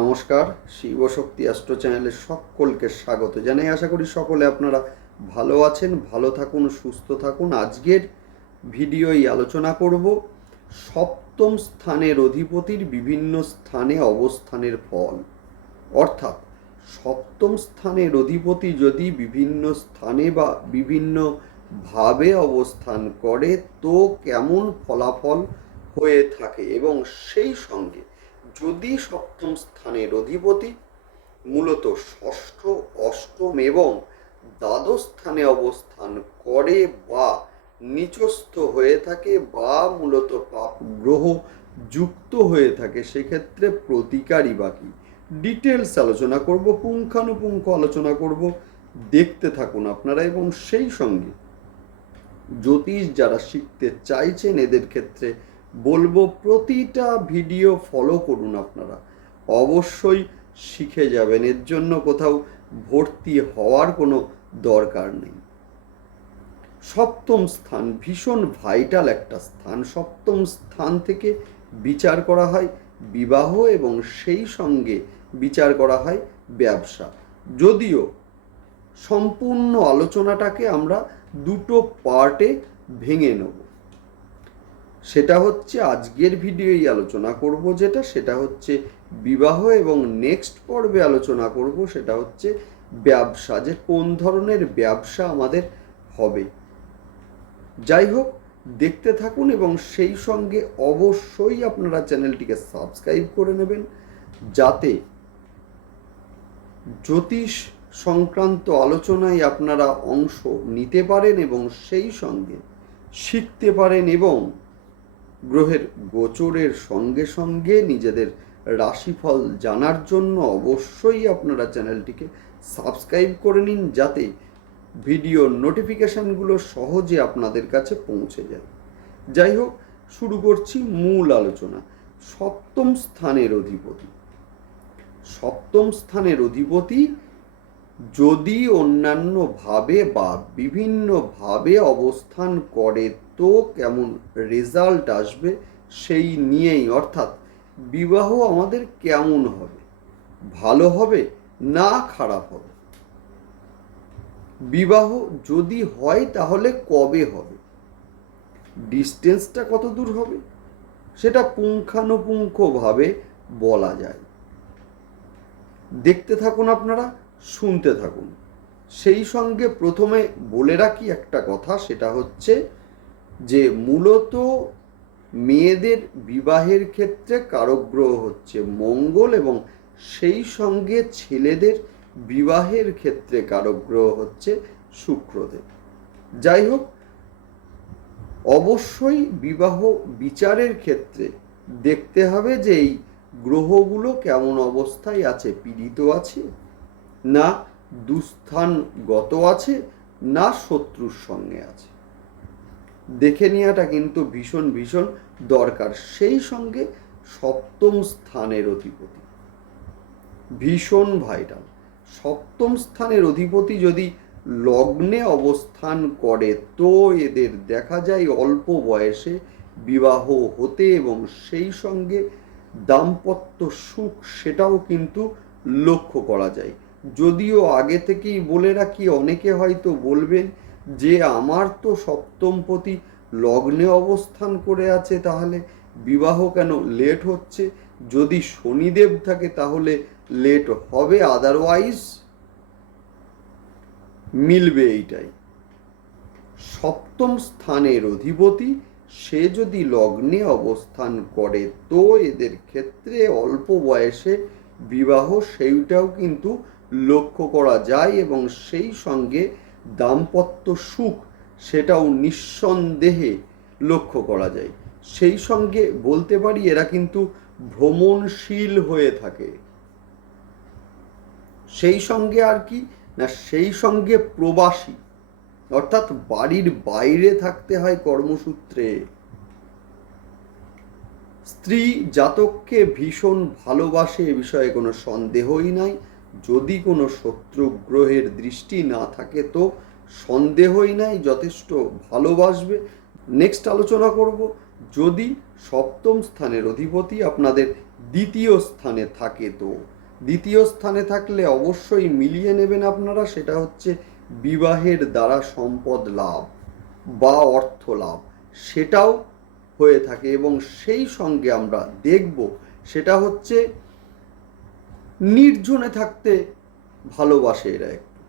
নমস্কার, শিবশক্তি অ্যাস্ট্রো চ্যানেলে সকলকে স্বাগত জানাই। আশা করি সকলে আপনারা ভালো আছেন, ভালো থাকুন, সুস্থ থাকুন। আজকের ভিডিওই আলোচনা করব সপ্তম স্থানের অধিপতির বিভিন্ন স্থানে অবস্থানের ফল। অর্থাৎ সপ্তম স্থানের অধিপতি যদি বিভিন্ন স্থানে বা বিভিন্ন ভাবে অবস্থান করে, তো কেমন ফলাফল হয়ে থাকে? এবং সেই সঙ্গে যদি সপ্তম স্থানের অধিপতি, মূলত ষষ্ঠ, অষ্টম এবং দ্বাদশ স্থানে অবস্থান করে বা নিচস্থ হয়ে থাকে বা মূলত পাপ গ্রহ যুক্ত হয়ে থাকে, সেক্ষেত্রে প্রতিকারই বাকি ডিটেলস আলোচনা করব, পুঙ্খানুপুঙ্খ আলোচনা করব, দেখতে থাকুন আপনারা এবং সেই সঙ্গে জ্যোতিষ যারা শিখতে চাইছেন এদের ক্ষেত্রে বলব প্রতিটা ভিডিও ফলো করুন আপনারা। অবশ্যই শিখে যাবেন, এর জন্য কোথাও ভর্তি হওয়ার কোনো দরকার নেই। সপ্তম স্থান, ভীষণ ভাইটাল একটা স্থান। সপ্তম স্থান থেকে বিচার করা হয় বিবাহ এবং সেই সঙ্গে বিচার করা হয় ব্যবসা। যদিও সম্পূর্ণ আলোচনাটাকে আমরা দুটো পার্টে ভেঙে নেব। সেটা হচ্ছে আজকের ভিডিওই আলোচনা করব যেটা, সেটা হচ্ছে বিবাহ এবং নেক্সট পর্বে আলোচনা করব, সেটা হচ্ছে ব্যবসা, যে কোন ধরনের ব্যবসা আমাদের হবে। যাই হোক, দেখতে থাকুন এবং সেই সঙ্গে অবশ্যই আপনারা চ্যানেলটিকে সাবস্ক্রাইব করে নেবেন, যাতে জ্যোতিষ সংক্রান্ত আলোচনায় আপনারা অংশ নিতে পারেন এবং সেই সঙ্গে শিখতে পারেন এবং গ্রহের গোচরের সঙ্গে সঙ্গে নিজেদের রাশিফল জানার জন্য অবশ্যই আপনারা চ্যানেলটিকে সাবস্ক্রাইব করে নিন যাতে ভিডিও নোটিফিকেশানগুলো সহজে আপনাদের কাছে পৌঁছে যায়। যাই হোক, শুরু করছি মূল আলোচনা। সপ্তম স্থানের অধিপতি। সপ্তম স্থানের অধিপতি যদি অন্যান্যভাবে বা বিভিন্নভাবে অবস্থান করে তো কেমন রেজাল্ট আসবে সেই নিয়েই, অর্থাৎ বিবাহ আমাদের কেমন হবে? ভালো হবে না খারাপ হবে? বিবাহ যদি হয় তাহলে কবে হবে? ডিস্টেন্সটা কত দূর হবে? সেটা পুঙ্খানুপুঙ্খভাবে বলা যায়। দেখতে থাকুন আপনারা, শুনতে থাকুন। সেই সঙ্গে প্রথমে বলে রাখি একটা কথা, সেটা হচ্ছে যে মূলত মেয়েদের বিবাহের ক্ষেত্রে কারগ্রহ হচ্ছে মঙ্গল এবং সেই সঙ্গে ছেলেদের বিবাহের ক্ষেত্রে কারগ্রহ হচ্ছে শুক্রদেব। যাই হোক, অবশ্যই বিবাহ বিচারের ক্ষেত্রে দেখতে হবে যে এই গ্রহগুলো কেমন অবস্থায় আছে, পীড়িত আছে, না দুস্থানগত আছে, না শত্রুর সঙ্গে আছে। দেখে নেওয়াটা কিন্তু ভীষণ ভীষণ দরকার। সেই সঙ্গে সপ্তম স্থানের অধিপতি। ভীষণ ভাইটাল সপ্তম স্থানের অধিপতি যদি লগ্নে অবস্থান করে, তো এদের দেখা যায় অল্প বয়সে বিবাহ হতে এবং সেই সঙ্গে দাম্পত্য সুখ সেটাও কিন্তু লক্ষ্য করা যায়। যদিও আগে থেকেই বলে রাখি, অনেকে হয়তো বলবেন যে আমার তো সপ্তমপতি লগ্নে অবস্থান করে আছে, তাহলে বিবাহ কেন লেট হচ্ছে? যদি শনিদেব থাকে, তাহলে লেট হবে আদারওয়াইজ মিলবে এইটাই। সপ্তম স্থানের অধিপতি, সে যদি লগ্নে অবস্থান করে, তো এদের ক্ষেত্রে অল্প বয়সে বিবাহ, সেইটাও কিন্তু লক্ষ্য করা যায় এবং সেই সঙ্গে দাম্পত্য সুখ সেটাও নিঃসন্দেহে লক্ষ্য করা যায়। সেই সঙ্গে বলতে পারি এরা কিন্তু ভ্রমণশীল হয়ে থাকে। সেই সঙ্গে আর কি? না, সেই সঙ্গে প্রবাসী। অর্থাৎ বাড়ির বাইরে থাকতে হয় কর্মসূত্রে। স্ত্রী জাতককে ভীষণ ভালোবাসে এ বিষয়ে কোনো সন্দেহই নাই। যদি কোনো শত্রু গ্রহের দৃষ্টি না থাকে তো সন্দেহই নাই, যথেষ্ট ভালোবাসবে। নেক্সট আলোচনা করব, যদি সপ্তম স্থানের অধিপতি আপনাদের দ্বিতীয় স্থানে থাকে তো। দ্বিতীয় স্থানে থাকলে অবশ্যই মিলিয়ে নেবেন আপনারা, সেটা হচ্ছে বিবাহের দ্বারা সম্পদ লাভ বা অর্থ লাভ। সেটাও হয়ে থাকে এবং সেই সঙ্গে আমরা দেখব, সেটা হচ্ছে নির্জনে থাকতে ভালোবাসে এরা একটু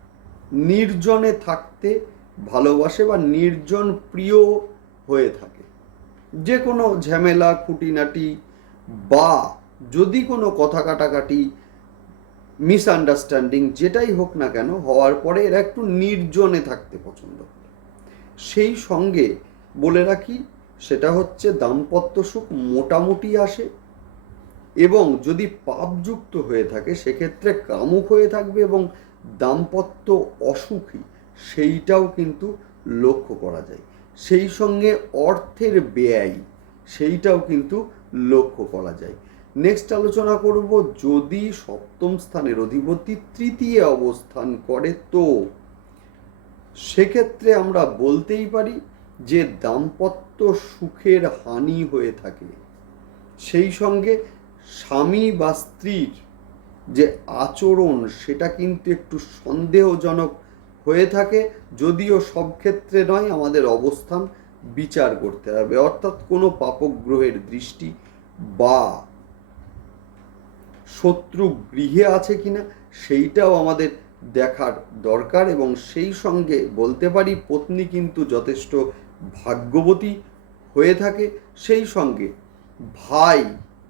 নির্জনে থাকতে ভালোবাসে বা নির্জন প্রিয় হয়ে থাকে। যে কোনো ঝামেলা, খুঁটিনাটি বা যদি কোনো কথা কাটাকাটি মিসআন্ডারস্ট্যান্ডিং যেটাই হোক না কেন হওয়ার পরে এরা একটু নির্জনে থাকতে পছন্দ করে। সেই সঙ্গে বলে রাখি, সেটা হচ্ছে দাম্পত্য সুখ মোটামুটি আসে এবং যদি পাপযুক্ত হয়ে থাকে, সেক্ষেত্রে কামুক হয়ে থাকবে এবং দাম্পত্য অসুখী, সেইটাও কিন্তু লক্ষ্য করা যায়। সেই সঙ্গে অর্থের ব্যয়, সেইটাও কিন্তু লক্ষ্য করা যায়। নেক্সট আলোচনা করব, যদি সপ্তম স্থানের অধিপতি তৃতীয় অবস্থান করে তো? সেক্ষেত্রে আমরা বলতেই পারি যে দাম্পত্য সুখের হানি হয়ে থাকে। সেই সঙ্গে স্বামী বা স্ত্রীর যে আচরণ, সেটা কিন্তু একটু সন্দেহজনক হয়ে থাকে। যদিও সব ক্ষেত্রে নয়, আমাদের অবস্থান বিচার করতে হবে। অর্থাৎ কোনো পাপগ্রহের দৃষ্টি বা শত্রু গৃহে আছে কিনা, সেইটাও আমাদের দেখার দরকার। এবং সেই সঙ্গে বলতে পারি, পত্নী কিন্তু যথেষ্ট ভাগ্যবতী হয়ে থাকে। সেই সঙ্গে ভাই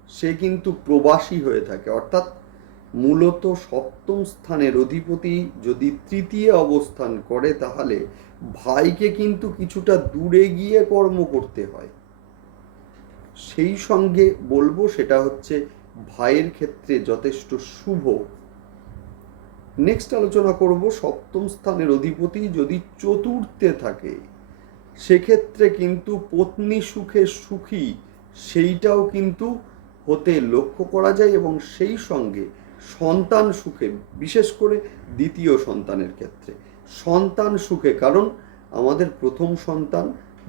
সে কিন্তু প্রবাসী হয়ে থাকে। অর্থাৎ মূলত সপ্তম স্থানের অধিপতি যদি তৃতীয় অবস্থান করে, তাহলে ভাইকে কিন্তু কিছুটা দূরে গিয়ে কর্ম করতে হয়। সেই সঙ্গে বলব, সেটা হচ্ছে ভাইয়ের ক্ষেত্রে যথেষ্ট শুভ। নেক্সট আলোচনা করব, সপ্তম স্থানের অধিপতি যদি চতুর্থে থাকে, সেক্ষেত্রে কিন্তু পত্নী সুখে সুখী, সেইটাও কিন্তু হতে লক্ষ্য করা যায় এবং সেই সঙ্গে সন্তান সুখে, বিশেষ করে দ্বিতীয় সন্তানের ক্ষেত্রে। সন্তান সুখে কারণ আমাদের প্রথম সন্তান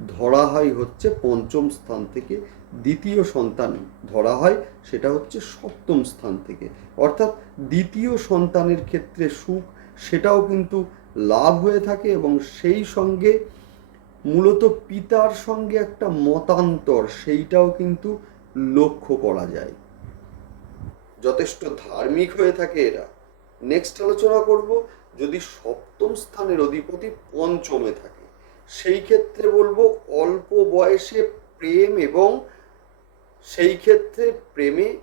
ধরা হয় হচ্ছে পঞ্চম স্থান থেকে। দ্বিতীয় সন্তান ধরা হয় সেটা হচ্ছে সপ্তম স্থান থেকে। অর্থাৎ দ্বিতীয় সন্তানের ক্ষেত্রে সুখ সেটাও কিন্তু লাভ হয়ে থাকে এবং সেই সঙ্গে মূলত পিতার সঙ্গে একটা মতান্তর সেইটাও কিন্তু লক্ষ্য করা যায়। যথেষ্ট ধার্মিক হয়ে থাকে এরা। নেক্সট আলোচনা করব, যদি সপ্তম স্থানের অধিপতি পঞ্চমে থাকে, সেই ক্ষেত্রে বলব অল্প বয়সে প্রেম এবং সেই ক্ষেত্রে প্রেমে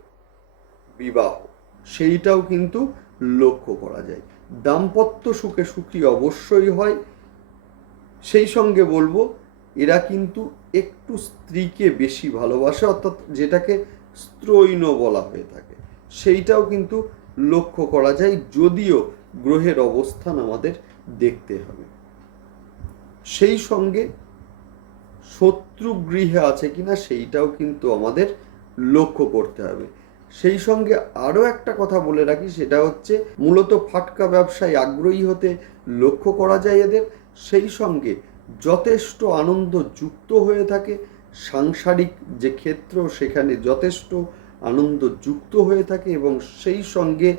বিবাহ। সেইটাও কিন্তু লক্ষ্য করা যায়। দাম্পত্য সুখে সুখী অবশ্যই হয়। সেই সঙ্গে বলব এরা কিন্তু একটু স্ত্রীকে বেশি ভালোবাসে, অর্থাৎ যেটাকে স্ত্রৈণ বলা হয়ে থাকে। সেইটাও কিন্তু লক্ষ্য করা যায়, যদিও গ্রহের অবস্থান আমাদের দেখতে হবে। সেই সঙ্গে শত্রু গৃহে আছে কিনা সেইটাও কিন্তু আমাদের লক্ষ্য করতে হবে। সেই সঙ্গে আরও একটা কথা বলে রাখি, সেটা হচ্ছে মূলত ফাটকা ব্যবসায় আগ্রহী হতে লক্ষ্য করা যায় এদের। সেই সঙ্গে যথেষ্ট আনন্দ যুক্ত হয়ে থাকে। সাংসারিক যে ক্ষেত্র, সেখানে যথেষ্ট আনন্দ যুক্ত হয়ে থাকে এবং সেই সঙ্গে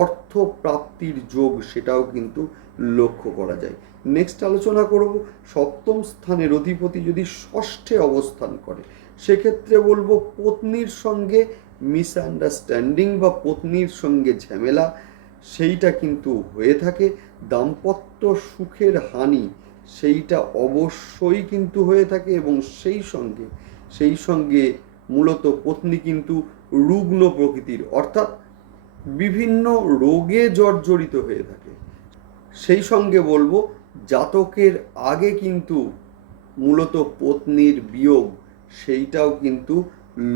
অর্থ প্রাপ্তির যোগ সেটাও কিন্তু লক্ষ্য করা যায়। নেক্সট আলোচনা করব, সপ্তম স্থানের অধিপতি যদি ষষ্ঠে অবস্থান করে, সেক্ষেত্রে বলব পত্নীর সঙ্গে মিসআন্ডারস্ট্যান্ডিং বা পত্নীর সঙ্গে ঝামেলা, সেইটা কিন্তু হয়ে থাকে। দাম্পত্য সুখের হানি সেইটা অবশ্যই কিন্তু হয়ে থাকে এবং সেই সঙ্গে সেই সঙ্গে মূলত পত্নী কিন্তু রুগ্ন প্রকৃতির, অর্থাৎ বিভিন্ন রোগে জর্জরিত হয়ে থাকে। সেই সঙ্গে বলব, জাতকের আগে কিন্তু মূলত পত্নীর বিয়োগ, সেইটাও কিন্তু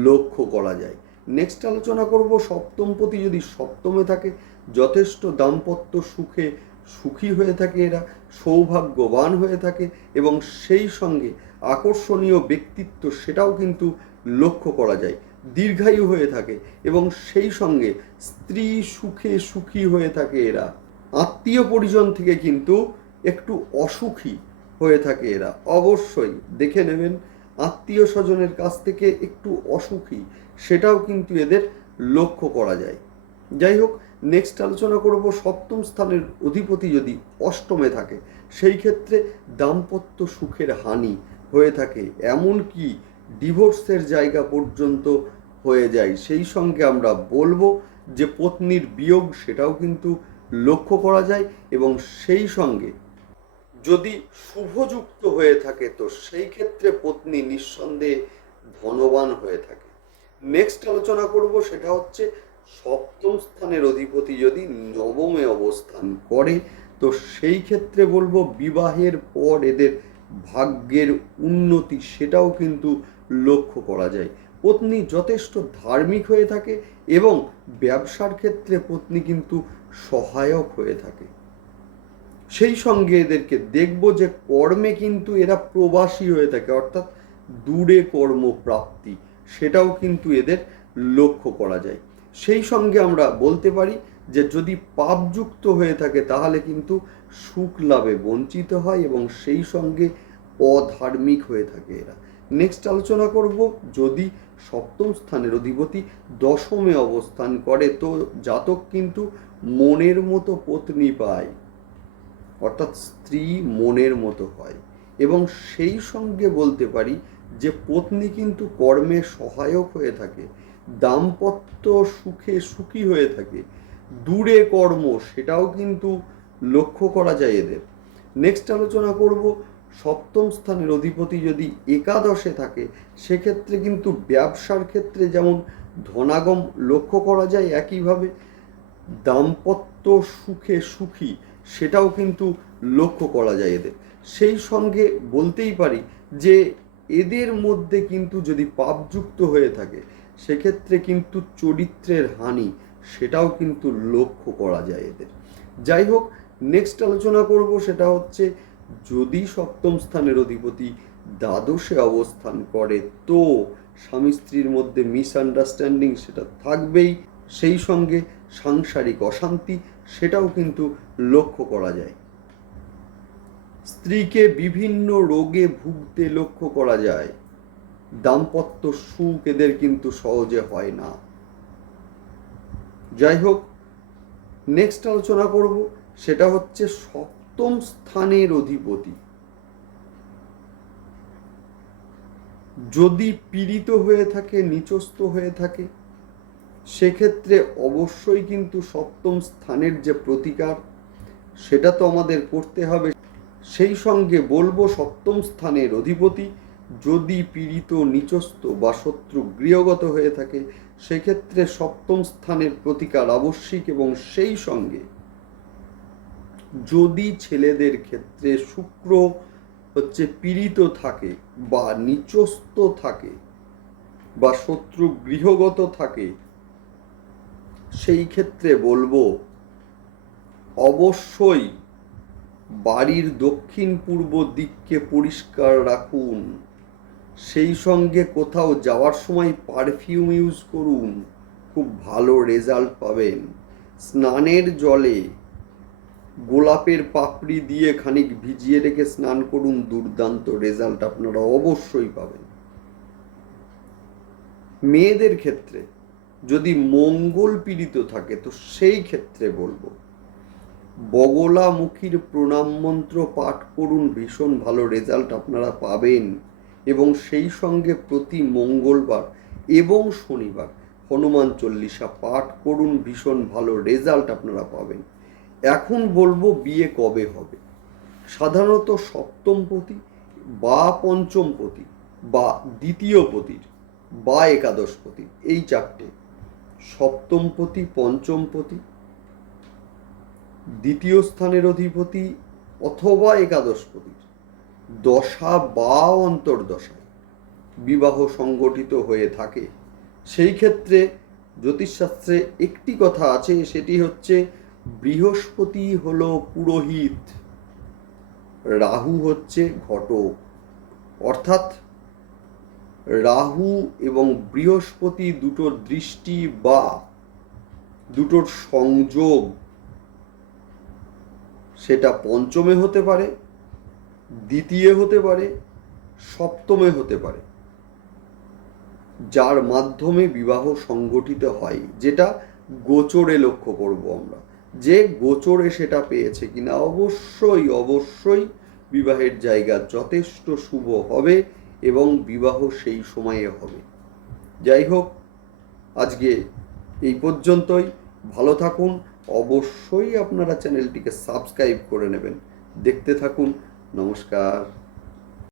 লক্ষ্য করা যায়। নেক্সট আলোচনা করব সপ্তমপতি যদি সপ্তমে থাকে, যথেষ্ট দাম্পত্য সুখে সুখী হয়ে থাকে এরা, সৌভাগ্যবান হয়ে থাকে এবং সেই সঙ্গে আকর্ষণীয় ব্যক্তিত্ব সেটাও কিন্তু লক্ষ্য করা যায়, দীর্ঘায়ু হয়ে থাকে এবং সেই সঙ্গে স্ত্রী সুখে সুখী হয়ে থাকে এরা। আত্মীয় পরিজন থেকে কিন্তু একটু অসুখী হয়ে থাকে এরা, অবশ্যই দেখে নেবেন। আত্মীয় স্বজনের কাছ থেকে একটু অসুখী, সেটাও কিন্তু এদের লক্ষ্য করা যায়। যাই হোক নেক্সট আলোচনা করব সপ্তম স্থানের অধিপতি যদি অষ্টমে থাকে, সেই ক্ষেত্রে দাম্পত্য সুখের হানি হয়ে থাকে। এমনকি ডিভোর্সের জায়গা পর্যন্ত হয়ে যায়, সেই সঙ্গে আমরা বলব যে পত্নীর বিয়োগ সেটাও কিন্তু লক্ষ্য করা যায় এবং সেই সঙ্গে যদি শুভযুক্ত হয়ে থাকে, তো সেই ক্ষেত্রে পত্নী নিঃসন্দেহে ধনবান হয়ে থাকে। নেক্সট আলোচনা করব সেটা হচ্ছে সপ্তম স্থানের অধিপতি যদি নবমে অবস্থান করে, তো সেই ক্ষেত্রে বলব বিবাহের পর এদের ভাগ্যের উন্নতি সেটাও কিন্তু লক্ষ্য করা যায়। পত্নী যথেষ্ট ধার্মিক হয়ে থাকে এবং ব্যবসার ক্ষেত্রে পত্নী কিন্তু সহায়ক হয়ে থাকে। সেই সঙ্গে এদেরকে দেখব যে কর্মে কিন্তু এরা প্রবাসী হয়ে থাকে, অর্থাৎ দূরে কর্মপ্রাপ্তি, সেটাও কিন্তু এদের লক্ষ্য করা যায়। সেই সঙ্গে আমরা বলতে পারি যে যদি পাপযুক্ত হয়ে থাকে, তাহলে কিন্তু সুখ লাভে বঞ্চিত হয় এবং সেই সঙ্গে অধার্মিক হয়ে থাকে এরা। নেক্সট আলোচনা করব, যদি সপ্তম স্থানের অধিপতি দশমে অবস্থান করে, তো জাতক কিন্তু মনের মতো পত্নী পায়, অর্থাৎ স্ত্রী মনের মতো হয়। এবং সেই সঙ্গে বলতে পারি যে পত্নী কিন্তু কর্মে সহায়ক হয়ে থাকে। দাম্পত্য সুখে সুখী হয়ে থাকে। দূরে কর্ম, সেটাও কিন্তু লক্ষ্য করা যায় এদের। নেক্সট আলোচনা করব, সপ্তম স্থানের অধিপতি যদি একাদশে থাকে, সেক্ষেত্রে কিন্তু ব্যবসার ক্ষেত্রে যেমন ধনাগম লক্ষ্য করা যায় একইভাবে, দাম্পত্য সুখে সুখী, সেটাও কিন্তু লক্ষ্য করা যায় এদের। সেই সঙ্গে বলতেই পারি যে, এদের মধ্যে কিন্তু যদি পাপযুক্ত হয়ে থাকে সেক্ষেত্রে কিন্তু চরিত্রের হানি, সেটাও কিন্তু লক্ষ্য করা যায় এদের। যাই হোক নেক্সট আলোচনা করব সেটা হচ্ছে, যদি সপ্তম স্থানের অধিপতি দ্বাদশে অবস্থান করে, তো স্বামী স্ত্রীর মধ্যে মিসআন্ডারস্ট্যান্ডিং সেটা থাকবেই। সেই সঙ্গে সাংসারিক অশান্তি, সেটাও কিন্তু লক্ষ্য করা যায়। স্ত্রীকে বিভিন্ন রোগে ভুগতে লক্ষ্য করা যায়। দাম্পত্য সুখ এদের কিন্তু সহজে হয় না। যাই হোক নেক্সট আলোচনা করব, সেটা হচ্ছে সপ্তম স্থানের অধিপতি। যদি পীড়িত হয়ে থাকে, নিচস্থ হয়ে থাকে, সেক্ষেত্রে অবশ্যই কিন্তু সপ্তম স্থানের যে প্রতিকার, সেটা তো আমাদের করতে হবে। সেই সঙ্গে বলব সপ্তম স্থানের অধিপতি যদি পীড়িত, নিচস্থ বা শত্রু গৃহগত হয়ে থাকে, সেক্ষেত্রে সপ্তম স্থানের প্রতিকার আবশ্যিক এবং সেই সঙ্গে যদি ছেলেদের ক্ষেত্রে শুক্র হচ্ছে পীড়িত থাকে বা নিচস্থ থাকে বা শত্রু গৃহগত থাকে, সেই ক্ষেত্রে বলব অবশ্যই বাড়ির দক্ষিণ পূর্ব দিককে পরিষ্কার রাখুন। সেই সঙ্গে কোথাও যাওয়ার সময় পারফিউম ইউজ করুন। খুব ভালো রেজাল্ট পাবেন। স্নানের জলে গোলাপের পাপড়ি দিয়ে খানিক ভিজিয়ে রেখে স্নান করুন, দুর্দান্ত রেজাল্ট আপনারা অবশ্যই পাবেন। মেয়েদের ক্ষেত্রে যদি মঙ্গল পীড়িত থাকে, তো সেই ক্ষেত্রে বলব। বগলামুখীর প্রণাম মন্ত্র পাঠ করুন, ভীষণ ভালো রেজাল্ট আপনারা পাবেন। এবং সেই সঙ্গে প্রতি মঙ্গলবার এবং শনিবার হনুমান চল্লিশা পাঠ করুন, ভীষণ ভালো রেজাল্ট আপনারা পাবেন। এখন বলব বিয়ে কবে হবে? সাধারণত সপ্তমপতি বা পঞ্চমপতি বা দ্বিতীয় পতির বা একাদশপতি এই চারটে। সপ্তমপতি পঞ্চমপতি দ্বিতীয় স্থানের অধিপতি অথবা একাদশপতির দশা বা অন্তর্দশায় বিবাহ সংগঠিত হয়ে থাকে। সেই ক্ষেত্রে জ্যোতিষশাস্ত্রে একটি কথা আছে, সেটি হচ্ছে বৃহস্পতি হল পুরোহিত, রাহু হচ্ছে ঘটক। অর্থাৎ রাহু এবং বৃহস্পতি দুটোর দৃষ্টি বা দুটোর সংযোগ, সেটা পঞ্চমে হতে পারে দ্বিতীয় হতে পারে, সপ্তমে হতে পারে। যার মাধ্যমে বিবাহ সংগঠিত হয়, যেটা গোচরে লক্ষ্য করব আমরা। যে গোচরে সেটা পেয়েছে কিনা, অবশ্যই অবশ্যই বিবাহের জায়গা যথেষ্ট শুভ হবে এবং বিবাহ সেই সময়ে হবে। যাই হোক, আজকে এই পর্যন্তই। ভালো থাকুন। অবশ্যই আপনারা চ্যানেলটিকে সাবস্ক্রাইব করে নেবেন। দেখতে থাকুন। নমস্কার।